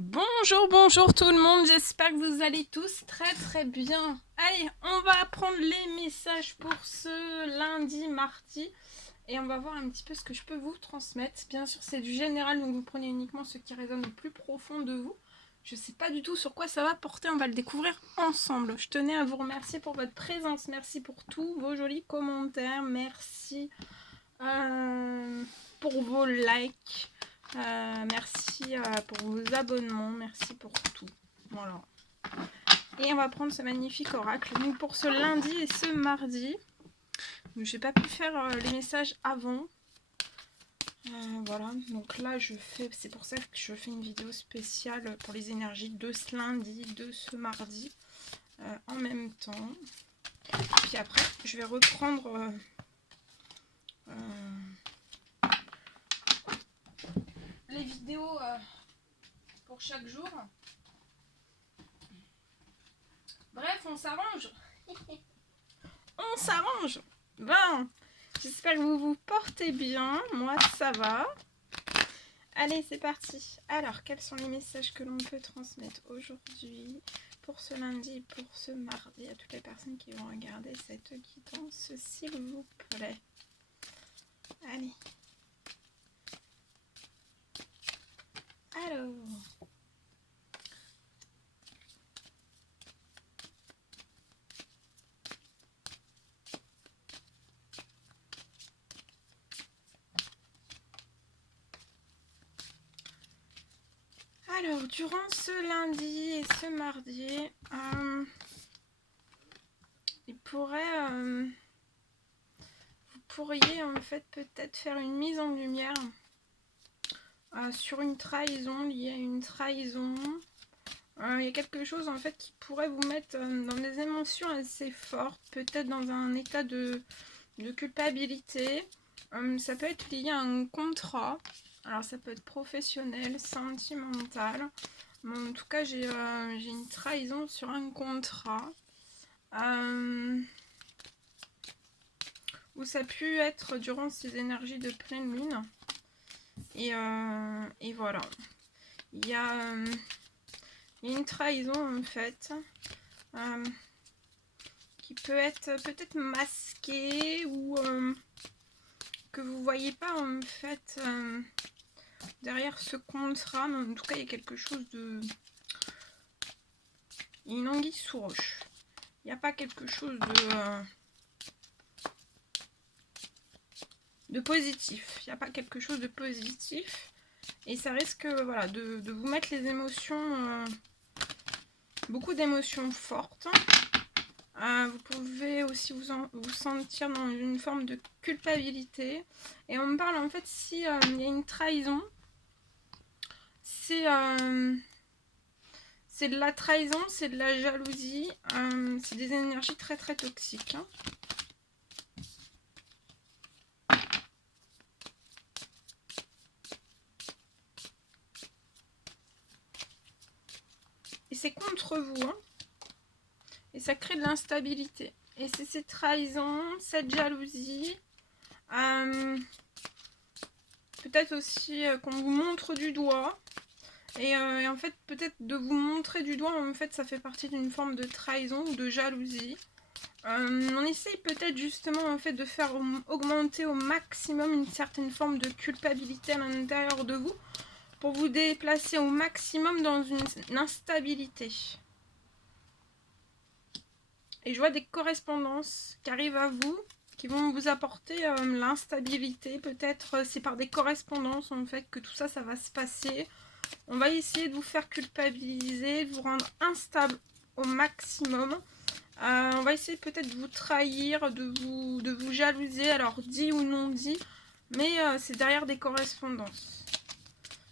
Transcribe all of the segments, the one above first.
Bonjour, bonjour tout le monde, j'espère que vous allez tous très bien. Allez, on va prendre les messages pour ce lundi, mardi, et on va voir un petit peu ce que je peux vous transmettre. Bien sûr, c'est du général, donc vous prenez uniquement ce qui résonne au plus profond de vous. Je sais pas du tout sur quoi ça va porter, on va le découvrir ensemble. Je tenais à vous remercier pour votre présence, merci pour tous vos jolis commentaires, merci pour vos likes. Merci pour vos abonnements, merci pour tout. Voilà. Et on va prendre ce magnifique oracle. Donc pour ce lundi et ce mardi, j'ai pas pu faire les messages avant. Voilà, donc là c'est pour ça que je fais une vidéo spéciale pour les énergies de ce lundi, de ce mardi, en même temps. Puis après, je vais reprendre les vidéos pour chaque jour. Bref, on s'arrange. On s'arrange. Bon, j'espère que vous vous portez bien. Moi, ça va. Allez, c'est parti. Alors, quels sont les messages que l'on peut transmettre aujourd'hui pour ce lundi et pour ce mardi à toutes les personnes qui vont regarder cette guidance, s'il vous plaît. Allez. Alors... Alors, durant ce lundi et ce mardi, vous pourriez en fait peut-être faire une mise en lumière sur une trahison, liée à une trahison. Il y a quelque chose en fait qui pourrait vous mettre dans des émotions assez fortes, peut-être dans un état de culpabilité. Ça peut être lié à un contrat. Alors ça peut être professionnel, sentimental. Mais en tout cas, j'ai une trahison sur un contrat. Ou ça a pu être durant ces énergies de pleine lune. Et voilà. Il y a une trahison en fait. Qui peut être peut-être masquée ou que vous voyez pas en fait derrière ce contrat, mais en tout cas il y a quelque chose de... Il y a une anguille sous roche. Il n'y a pas quelque chose de positif. Il n'y a pas quelque chose de positif. Et ça risque voilà, de vous mettre les émotions, beaucoup d'émotions fortes. Vous pouvez aussi vous sentir dans une forme de culpabilité. Et on me parle en fait si il y a une trahison. C'est de la trahison, c'est de la jalousie. C'est des énergies très toxiques. Hein. Et c'est contre vous. Hein. Et ça crée de l'instabilité. Et c'est cette trahison, cette jalousie. Peut-être aussi qu'on vous montre du doigt. Et en fait, peut-être de vous montrer du doigt, en fait, ça fait partie d'une forme de trahison ou de jalousie. On essaye peut-être justement en fait de faire augmenter au maximum une certaine forme de culpabilité à l'intérieur de vous pour vous déplacer au maximum dans une instabilité. Et je vois des correspondances qui arrivent à vous, qui vont vous apporter l'instabilité. Peut-être c'est par des correspondances en fait que tout ça, ça va se passer. On va essayer de vous faire culpabiliser, de vous rendre instable au maximum. On va essayer peut-être de vous trahir, de vous jalouser, alors dit ou non dit, mais c'est derrière des correspondances.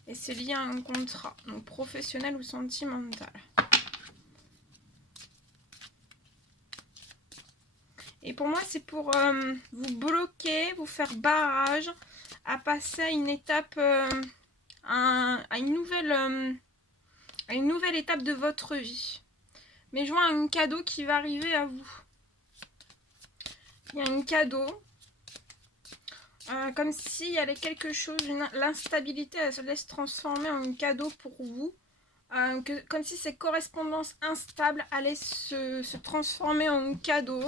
Et c'est lié à un contrat, donc professionnel ou sentimental. Et pour moi, c'est pour vous bloquer, vous faire barrage, à passer à une étape, à une nouvelle étape de votre vie. Mais je vois un cadeau qui va arriver à vous. Il y a un cadeau. Comme s'il y avait quelque chose, l'instabilité, elle se laisse transformer en un cadeau pour vous. Comme si ces correspondances instables allaient se transformer en cadeau.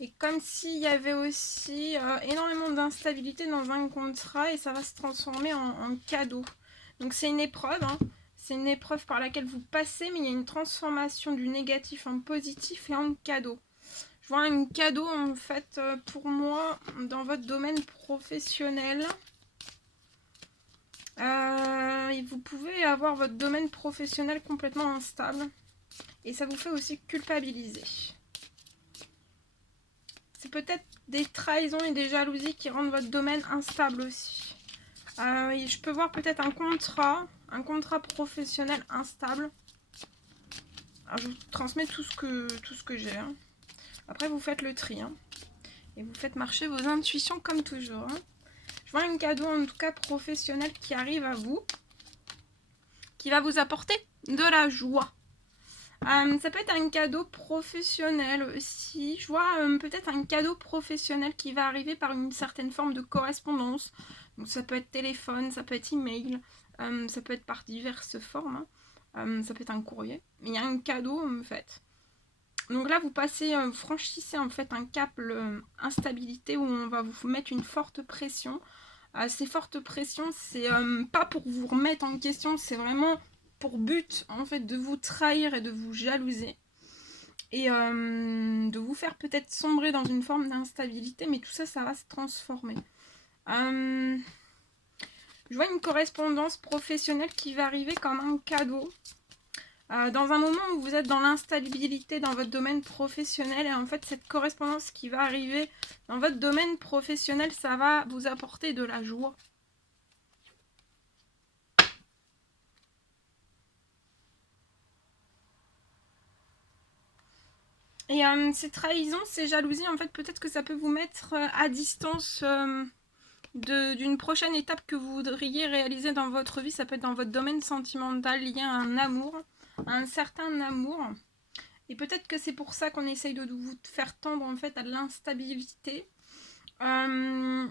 Et comme s'il y avait aussi énormément d'instabilité dans un contrat et ça va se transformer en cadeau. Donc c'est une épreuve, hein. C'est une épreuve par laquelle vous passez, mais il y a une transformation du négatif en positif et en cadeau. Je vois un cadeau en fait pour moi dans votre domaine professionnel. Et vous pouvez avoir votre domaine professionnel complètement instable. Et ça vous fait aussi culpabiliser. C'est peut-être des trahisons et des jalousies qui rendent votre domaine instable aussi. Je peux voir peut-être un contrat professionnel instable. Alors, je vous transmets tout ce que j'ai. Hein. Après, vous faites le tri. Hein. Et vous faites marcher vos intuitions comme toujours. Hein. Je vois un cadeau en tout cas professionnel qui arrive à vous. Qui va vous apporter de la joie. Ça peut être un cadeau professionnel aussi. Je vois peut-être un cadeau professionnel qui va arriver par une certaine forme de correspondance. Donc ça peut être téléphone, ça peut être email, ça peut être par diverses formes. Hein. Ça peut être un courrier. Mais il y a un cadeau en fait. Donc là vous passez, vous franchissez en fait un cap instabilité où on va vous mettre une forte pression. Ces fortes pressions, c'est pas pour vous remettre en question, c'est vraiment pour but en fait de vous trahir et de vous jalouser et de vous faire peut-être sombrer dans une forme d'instabilité, mais tout ça, ça va se transformer. Je vois une correspondance professionnelle qui va arriver comme un cadeau. Dans un moment où vous êtes dans l'instabilité dans votre domaine professionnel, et en fait cette correspondance qui va arriver dans votre domaine professionnel, ça va vous apporter de la joie. Et ces trahisons, ces jalousies, en fait, peut-être que ça peut vous mettre à distance d'une prochaine étape que vous voudriez réaliser dans votre vie. Ça peut être dans votre domaine sentimental, lié à un amour, à un certain amour. Et peut-être que c'est pour ça qu'on essaye de vous faire tendre, en fait, à de l'instabilité. Je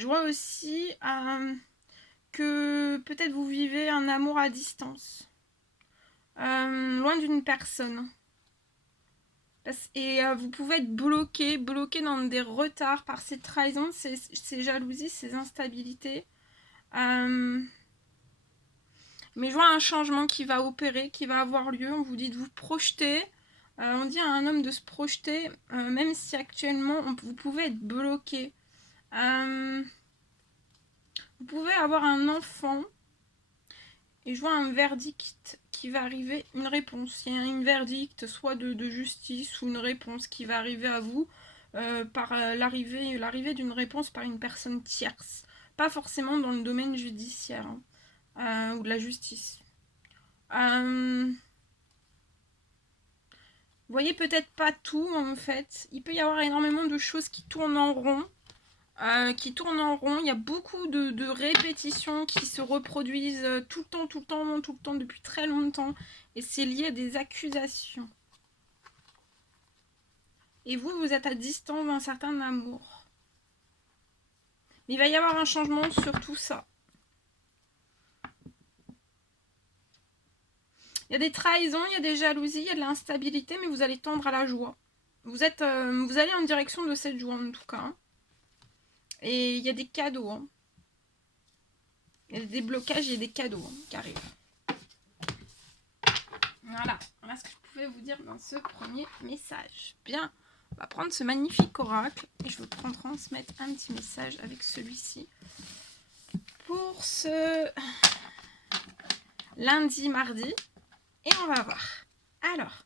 vois aussi que peut-être vous vivez un amour à distance, loin d'une personne. Et vous pouvez être bloqué dans des retards par ces trahisons, ces jalousies, ces instabilités. Mais je vois un changement qui va opérer, qui va avoir lieu. On vous dit de vous projeter. On dit à un homme de se projeter, même si actuellement vous pouvez être bloqué. Vous pouvez avoir un enfant. Et je vois un verdict qui va arriver, une réponse. Il y a une verdict, soit de justice ou une réponse qui va arriver à vous par l'arrivée d'une réponse par une personne tierce. Pas forcément dans le domaine judiciaire ou de la justice. Vous voyez peut-être pas tout en fait. Il peut y avoir énormément de choses qui tournent en rond. Il y a beaucoup de répétitions qui se reproduisent tout le temps, depuis très longtemps. Et c'est lié à des accusations. Et vous êtes à distance d'un certain amour. Mais il va y avoir un changement sur tout ça. Il y a des trahisons, il y a des jalousies, il y a de l'instabilité, mais vous allez tendre à la joie. Vous allez en direction de cette joie en tout cas. Et il y a des cadeaux. Hein. Il y a des déblocages et des cadeaux qui arrivent. Voilà ce que je pouvais vous dire dans ce premier message. Bien, on va prendre ce magnifique oracle et je vais transmettre un petit message avec celui-ci pour ce lundi, mardi. Et on va voir. Alors,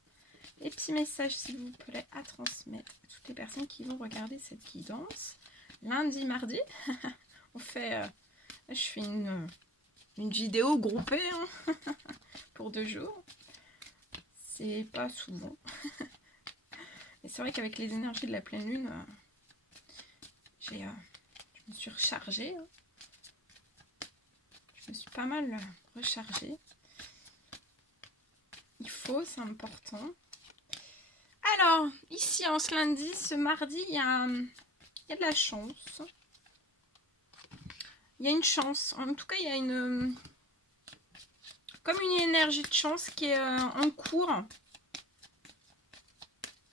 les petits messages, s'il vous plaît, à transmettre à toutes les personnes qui vont regarder cette guidance. Lundi, mardi, on fait... je fais une vidéo groupée hein, pour 2 jours. C'est pas souvent. Et c'est vrai qu'avec les énergies de la pleine lune, je me suis rechargée. Hein. Je me suis pas mal rechargée. Il faut, c'est important. Alors, ici, en ce lundi, ce mardi, il y a de la chance. Il y a une chance. En tout cas, il y a une... comme une énergie de chance qui est en cours.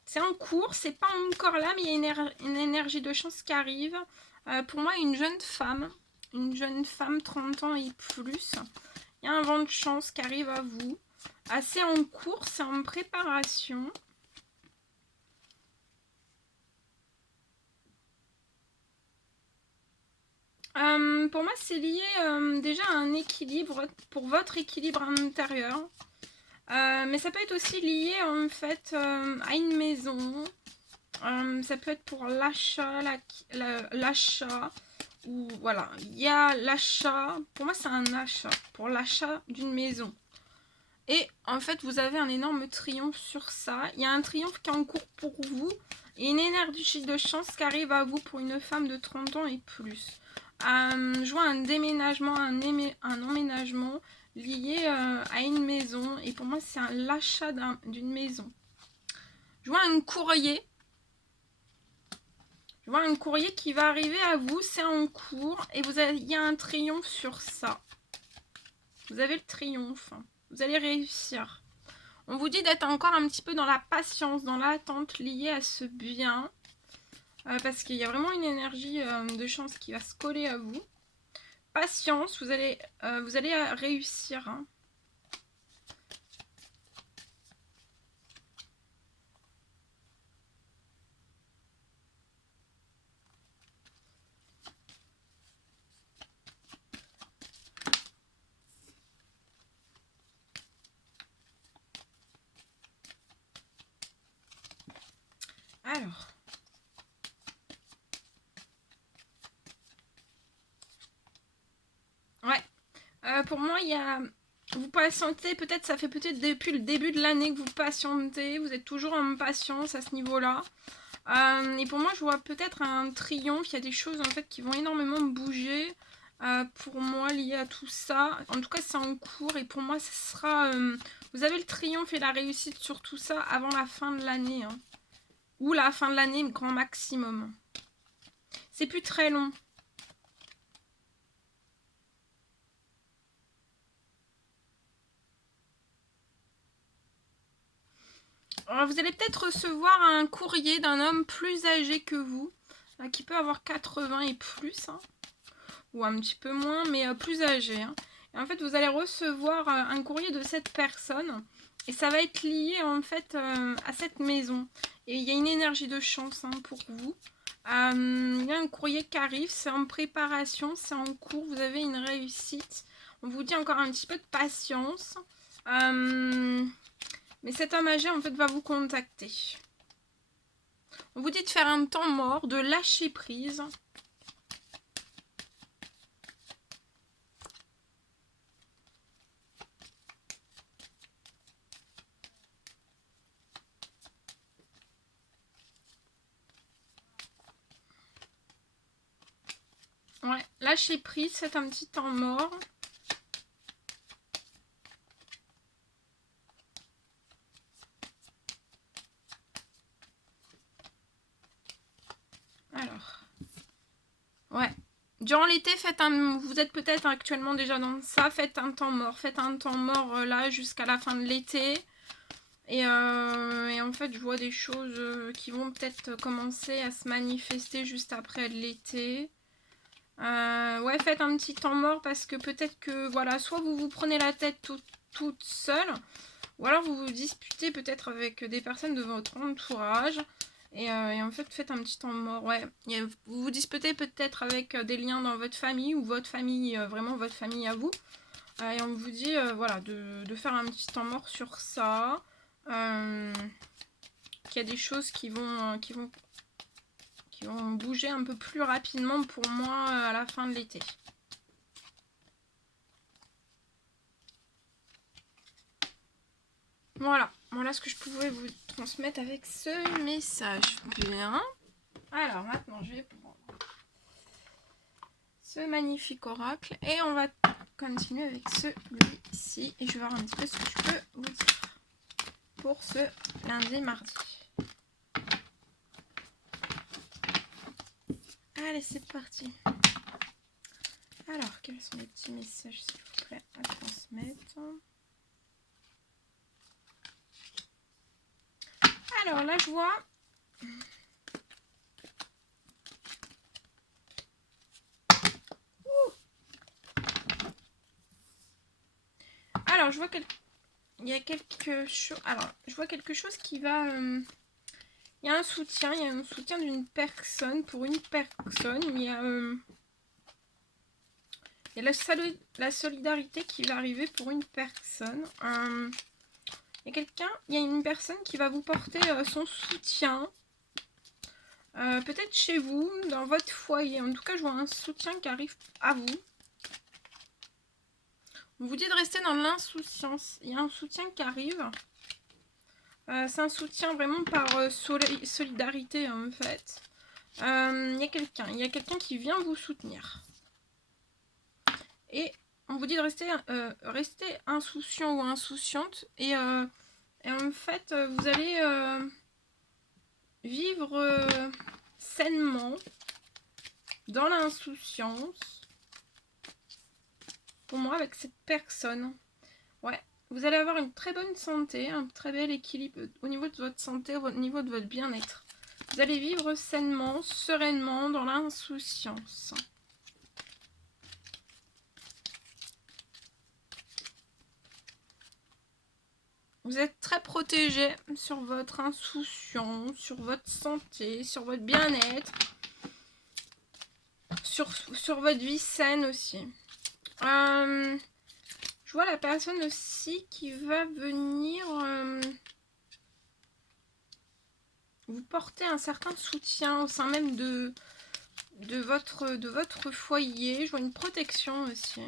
C'est en cours, c'est pas encore là, mais il y a une énergie de chance qui arrive. Pour moi, une jeune femme 30 ans et plus. Il y a un vent de chance qui arrive à vous. C'est en cours, c'est en préparation. Pour moi, c'est lié déjà à un équilibre, pour votre équilibre intérieur. Mais ça peut être aussi lié en fait à une maison. Ça peut être pour l'achat, l'achat, ou voilà, il y a l'achat. Pour moi, c'est un achat, pour l'achat d'une maison. Et en fait, vous avez un énorme triomphe sur ça. Il y a un triomphe qui est en cours pour vous. Et une énergie de chance qui arrive à vous pour une femme de 30 ans et plus. Je vois un déménagement, un emménagement lié à une maison. Et pour moi, c'est l'achat d'une maison. Je vois un courrier. Je vois un courrier qui va arriver à vous. C'est en cours. Et il y a un triomphe sur ça. Vous avez le triomphe. Vous allez réussir. On vous dit d'être encore un petit peu dans la patience, dans l'attente liée à ce bien. Parce qu'il y a vraiment une énergie de chance qui va se coller à vous. Patience, vous allez réussir. Hein. Alors. Ouais. Pour moi, il y a... Vous patientez, peut-être ça fait peut-être depuis le début de l'année que vous patientez. Vous êtes toujours en patience à ce niveau-là. Et pour moi, je vois peut-être un triomphe. Il y a des choses en fait qui vont énormément bouger. Pour moi, lié à tout ça. En tout cas, c'est en cours. Et pour moi, ce sera... vous avez le triomphe et la réussite sur tout ça avant la fin de l'année. Hein. Ou la fin de l'année, grand maximum. C'est plus très long. Alors, vous allez peut-être recevoir un courrier d'un homme plus âgé que vous, qui peut avoir 80 et plus, hein, ou un petit peu moins, mais plus âgé. Hein. Et en fait, vous allez recevoir un courrier de cette personne, et ça va être lié en fait à cette maison. Et il y a une énergie de chance hein, pour vous. Il y a un courrier qui arrive, c'est en préparation, c'est en cours, vous avez une réussite. On vous dit encore un petit peu de patience. Mais cet homme âgé, en fait, va vous contacter. On vous dit de faire un temps mort, de lâcher prise. Ouais, lâcher prise, c'est un petit temps mort. Alors, ouais. Durant l'été, vous êtes peut-être actuellement déjà dans ça, faites un temps mort. Faites un temps mort là jusqu'à la fin de l'été. Et en fait, je vois des choses qui vont peut-être commencer à se manifester juste après l'été. Ouais, faites un petit temps mort parce que peut-être que, voilà, soit vous vous prenez la tête toute seule, ou alors vous vous disputez peut-être avec des personnes de votre entourage. Et en fait, faites un petit temps mort. Ouais. Vous vous disputez peut-être avec des liens dans votre famille ou votre famille, vraiment votre famille à vous. Et on vous dit voilà, de faire un petit temps mort sur ça. Qu'il y a des choses qui vont bouger un peu plus rapidement pour moi à la fin de l'été. Voilà ce que je pouvais vous transmettre avec ce message. Bien. Alors maintenant, je vais prendre ce magnifique oracle et on va continuer avec celui-ci. Et je vais voir un petit peu ce que je peux vous dire pour ce lundi, mardi. Allez, c'est parti. Alors, quels sont les petits messages, s'il vous plaît, à transmettre? Alors là, je vois... Alors, je vois il y a quelque chose... Alors, je vois quelque chose qui va... Il y a un soutien d'une personne pour une personne. Il y a la solidarité qui va arriver pour une personne. Il y a une personne qui va vous porter son soutien. Peut-être chez vous, dans votre foyer. En tout cas, je vois un soutien qui arrive à vous. On vous dit de rester dans l'insouciance. Il y a un soutien qui arrive. C'est un soutien vraiment par solidarité, en fait. Il y a quelqu'un qui vient vous soutenir. Et on vous dit de rester insouciant ou insouciante. Et en fait, vous allez vivre sainement dans l'insouciance. Pour moi, avec cette personne. Ouais, vous allez avoir une très bonne santé, un très bel équilibre au niveau de votre santé, au niveau de votre bien-être. Vous allez vivre sainement, sereinement, dans l'insouciance. Vous êtes très protégé sur votre insouciance, sur votre santé, sur votre bien-être, sur votre vie saine aussi. Je vois la personne aussi qui va venir vous porter un certain soutien au sein même de votre foyer. Je vois une protection aussi.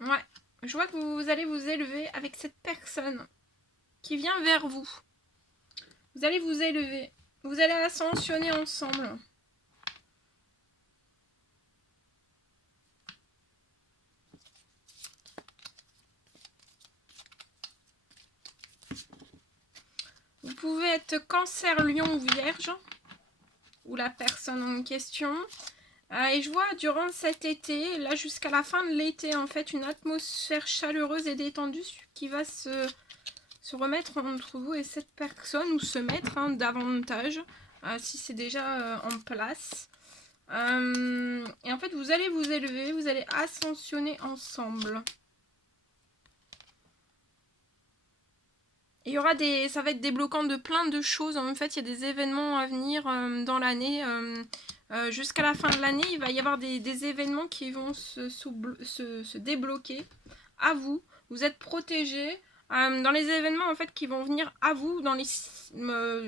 Ouais, je vois que vous allez vous élever avec cette personne qui vient vers vous. Vous allez vous élever. Vous allez ascensionner ensemble. Vous pouvez être Cancer, Lion ou Vierge, ou la personne en question. Et je vois durant cet été, là jusqu'à la fin de l'été, en fait, une atmosphère chaleureuse et détendue qui va se remettre entre vous et cette personne, ou se mettre davantage, si c'est déjà en place. Et en fait, vous allez vous élever, vous allez ascensionner ensemble. Il y aura ça va être débloquant de plein de choses. En fait, il y a des événements à venir dans l'année. Jusqu'à la fin de l'année, il va y avoir des événements qui vont se débloquer à vous. Vous êtes protégés. Dans les événements en fait qui vont venir à vous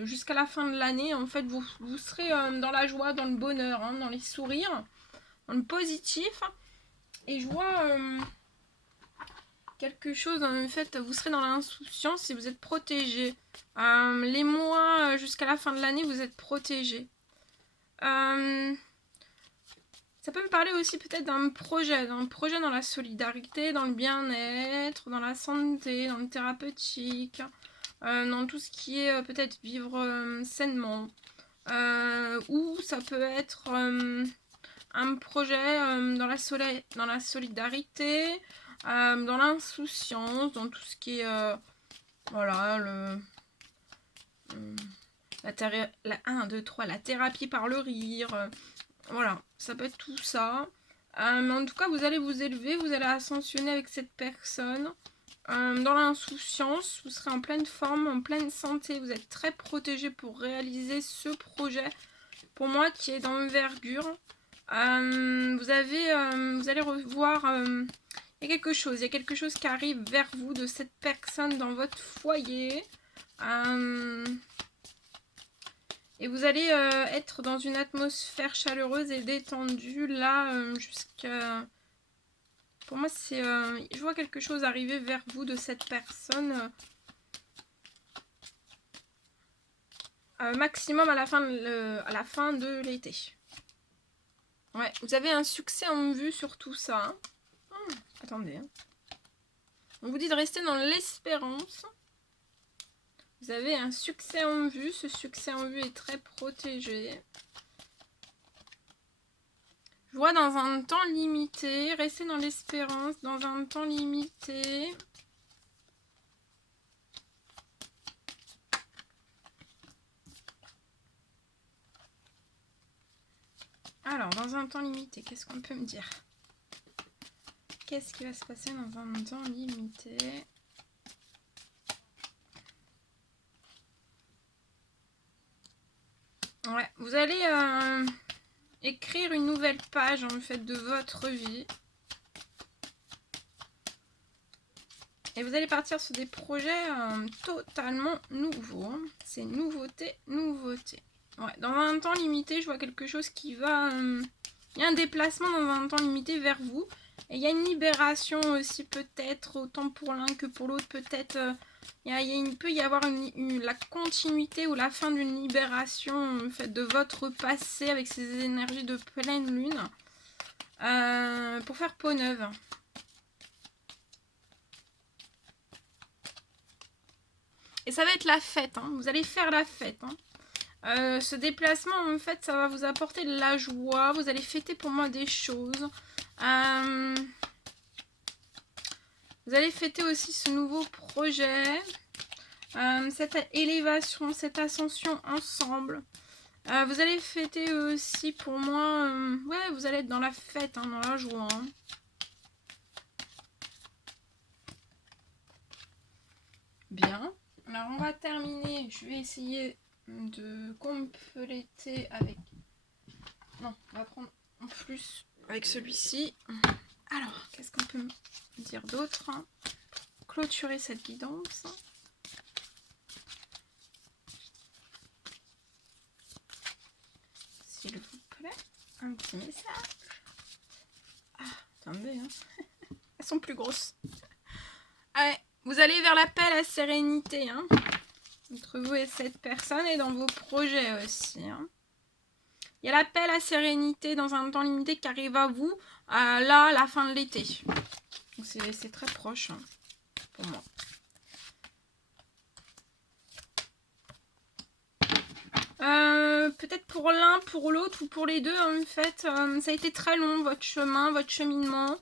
jusqu'à la fin de l'année, en fait, vous serez dans la joie, dans le bonheur, dans les sourires, dans le positif. Et je vois quelque chose, en fait, vous serez dans l'insouciance et vous êtes protégé. Les mois jusqu'à la fin de l'année, vous êtes protégé. Ça peut me parler aussi peut-être d'un projet dans la solidarité, dans le bien-être, dans la santé, dans le thérapeutique, dans tout ce qui est peut-être vivre sainement. Ou ça peut être un projet dans la solidarité, dans l'insouciance, dans tout ce qui est voilà, la thérapie par le rire, voilà, ça peut être tout ça. Mais en tout cas, vous allez vous élever, vous allez ascensionner avec cette personne. Dans l'insouciance, vous serez en pleine forme, en pleine santé, vous êtes très protégé pour réaliser ce projet, pour moi, qui est d'envergure. Vous allez revoir, il y a quelque chose qui arrive vers vous de cette personne dans votre foyer. Et vous allez être dans une atmosphère chaleureuse et détendue, là, jusqu'à... Pour moi, je vois quelque chose arriver vers vous de cette personne. Maximum à la fin de l'été. Ouais, vous avez un succès en vue sur tout ça. Attendez. Hein. On vous dit de rester dans l'espérance. Vous avez un succès en vue. Ce succès en vue est très protégé. Je vois dans un temps limité. Rester dans l'espérance dans un temps limité. Alors, dans un temps limité, qu'est-ce qu'on peut me dire? Qu'est-ce qui va se passer dans un temps limité? Ouais, vous allez écrire une nouvelle page en fait de votre vie. Et vous allez partir sur des projets totalement nouveaux. Hein. C'est nouveauté, nouveauté. Ouais, dans un temps limité, je vois quelque chose qui va... il y a un déplacement dans un temps limité vers vous. Et il y a une libération aussi peut-être, autant pour l'un que pour l'autre. Peut-être il peut y avoir la continuité ou la fin d'une libération en fait, de votre passé avec ces énergies de pleine lune. Pour faire peau neuve. Et ça va être la fête. Hein. Vous allez faire la fête. Hein. Ce déplacement, en fait, ça va vous apporter de la joie. Vous allez fêter pour moi des choses. Vous allez fêter aussi ce nouveau projet. Cette élévation, cette ascension ensemble. Vous allez fêter aussi pour moi... ouais, vous allez être dans la fête, hein, dans la joie. Hein. Bien. Alors, on va terminer. Je vais essayer de compléter avec... Non, on va prendre en plus avec celui-ci. Alors, qu'est-ce qu'on peut dire d'autre? Clôturer cette guidance. S'il vous plaît, un petit message. Ah, attendez, hein. Elles sont plus grosses. Allez, vous allez vers la paix, la sérénité, hein. Entre vous et cette personne et dans vos projets aussi, hein. Il y a la paix, la sérénité dans un temps limité qui arrive à vous, là, à la fin de l'été. C'est très proche, hein, pour moi. Peut-être pour l'un, pour l'autre ou pour les deux, en fait, ça a été très long, votre chemin, votre cheminement.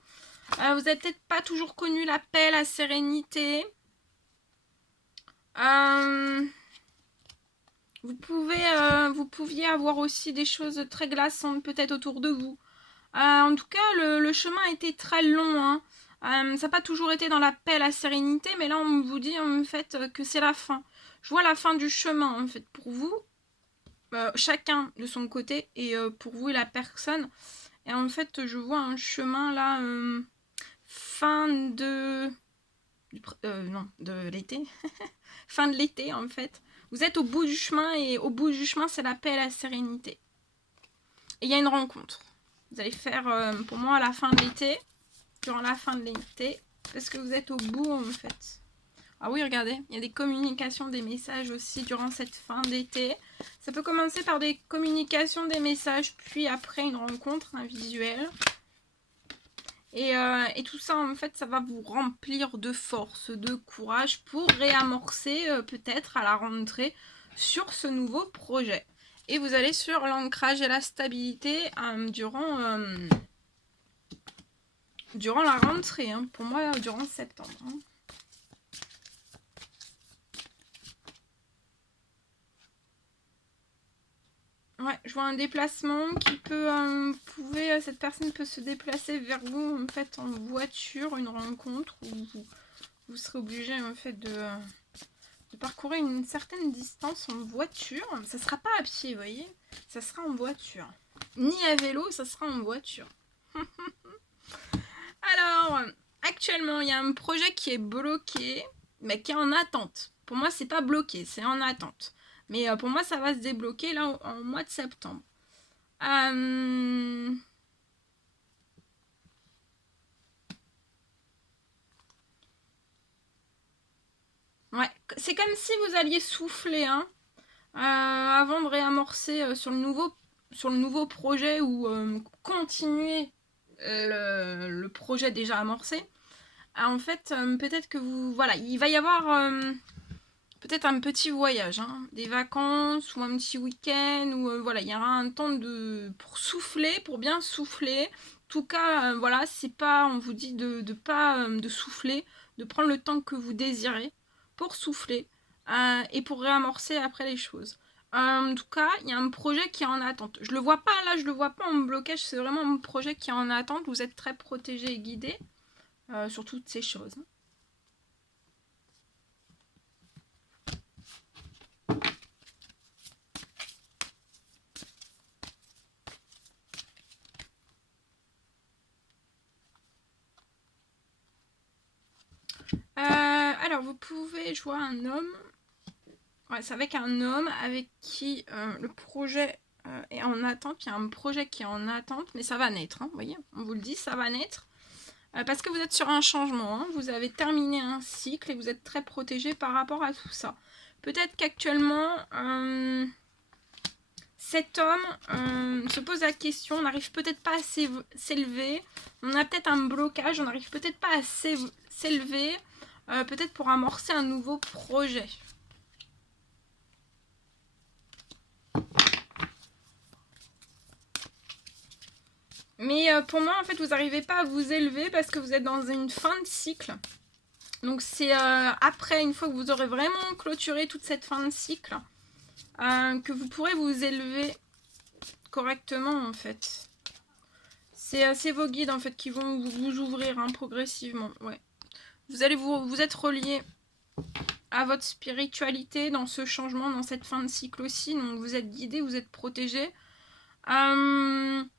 Vous n'avez peut-être pas toujours connu la paix, la sérénité. Vous pouviez avoir aussi des choses très glaçantes peut-être autour de vous. En tout cas, le chemin a été très long. Hein. Ça n'a pas toujours été dans la paix, la sérénité, mais là on vous dit en fait que c'est la fin. Je vois la fin du chemin en fait pour vous, chacun de son côté, et pour vous et la personne. Et en fait, je vois un chemin là, fin de... non, de l'été. Fin de l'été en fait. Vous êtes au bout du chemin et au bout du chemin, c'est la paix et la sérénité. Et il y a une rencontre. Vous allez faire, pour moi, à la fin de l'été, durant la fin de l'été, parce que vous êtes au bout en fait. Ah oui, regardez, il y a des communications, des messages aussi durant cette fin d'été. Ça peut commencer par des communications, des messages, puis après une rencontre, un visuel. Et tout ça, en fait, ça va vous remplir de force, de courage pour réamorcer peut-être à la rentrée sur ce nouveau projet. Et vous allez sur l'ancrage et la stabilité durant la rentrée. Hein, pour moi, durant septembre. Hein. Ouais, je vois un déplacement qui peut... cette personne peut se déplacer vers vous en fait en voiture, une rencontre où vous serez obligé en fait de parcourir une certaine distance en voiture. Ça sera pas à pied, vous voyez. Ça sera en voiture. Ni à vélo, ça sera en voiture. Alors, actuellement, il y a un projet qui est bloqué, mais qui est en attente. Pour moi, c'est pas bloqué, c'est en attente. Mais pour moi, ça va se débloquer là en mois de septembre. Ouais, c'est comme si vous alliez souffler hein, avant de réamorcer sur le nouveau projet ou continuer le projet déjà amorcé. En fait, peut-être que vous... Voilà, il va y avoir peut-être un petit voyage, hein, des vacances ou un petit week-end, ou voilà, il y aura un temps pour souffler, pour bien souffler. En tout cas, voilà, c'est pas, on vous dit de pas de souffler, de prendre le temps que vous désirez pour souffler et pour réamorcer après les choses. En tout cas, il y a un projet qui est en attente. Je le vois pas là, je le vois pas en blocage, c'est vraiment un projet qui est en attente. Vous êtes très protégé et guidé sur toutes ces choses. Alors, vous pouvez jouer un homme. Ouais, c'est avec un homme avec qui le projet est en attente. Il y a un projet qui est en attente, mais ça va naître. Hein, vous voyez, on vous le dit, ça va naître. Parce que vous êtes sur un changement. Hein, vous avez terminé un cycle et vous êtes très protégé par rapport à tout ça. Peut-être qu'actuellement, cet homme se pose la question, on n'arrive peut-être pas à s'élever. On a peut-être un blocage, on n'arrive peut-être pas à s'élever. Peut-être pour amorcer un nouveau projet. Mais pour moi, en fait, vous n'arrivez pas à vous élever parce que vous êtes dans une fin de cycle. Donc c'est après, une fois que vous aurez vraiment clôturé toute cette fin de cycle, que vous pourrez vous élever correctement, en fait. C'est vos guides, en fait, qui vont vous ouvrir progressivement. Ouais. Vous allez vous être relié à votre spiritualité dans ce changement, dans cette fin de cycle aussi. Donc vous êtes guidé, vous êtes protégé. Vous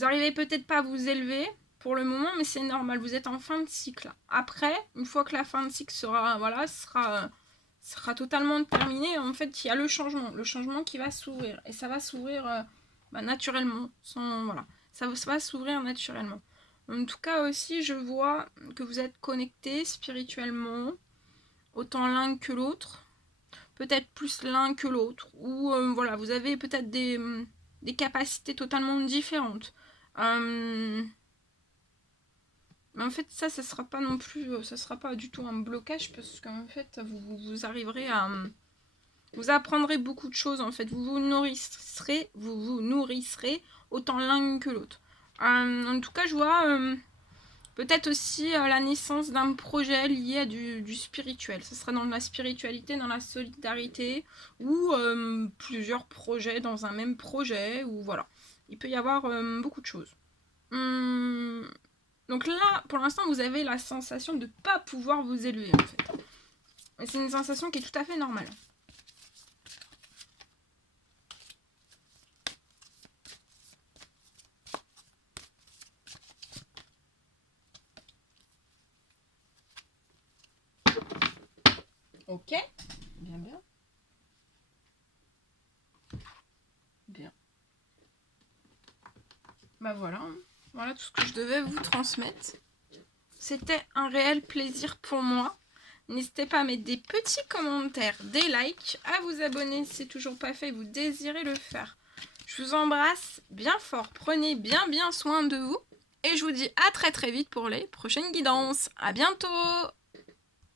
n'arrivez peut-être pas à vous élever pour le moment, mais c'est normal, vous êtes en fin de cycle. Après, une fois que la fin de cycle sera, voilà, sera totalement terminée, en fait, il y a le changement qui va s'ouvrir. Et ça va s'ouvrir naturellement, voilà, ça va s'ouvrir naturellement. En tout cas aussi, je vois que vous êtes connectés spirituellement, autant l'un que l'autre. Peut-être plus l'un que l'autre. Ou voilà, vous avez peut-être des capacités totalement différentes. Mais en fait, ça sera pas non plus, ça sera pas du tout un blocage parce qu'en fait, vous arriverez à, vous apprendrez beaucoup de choses en fait. Vous vous nourrirez autant l'un que l'autre. En tout cas, je vois peut-être aussi la naissance d'un projet lié à du spirituel. Ce sera dans la spiritualité, dans la solidarité ou plusieurs projets dans un même projet ou voilà. Il peut y avoir beaucoup de choses. Donc là, pour l'instant, vous avez la sensation de ne pas pouvoir vous élever, en fait. Et c'est une sensation qui est tout à fait normale. Ok. Bien, bien. Bien. Bah voilà. Voilà tout ce que je devais vous transmettre. C'était un réel plaisir pour moi. N'hésitez pas à mettre des petits commentaires, des likes, à vous abonner si c'est toujours pas fait et vous désirez le faire. Je vous embrasse bien fort, prenez bien soin de vous et je vous dis à très vite pour les prochaines guidances. À bientôt!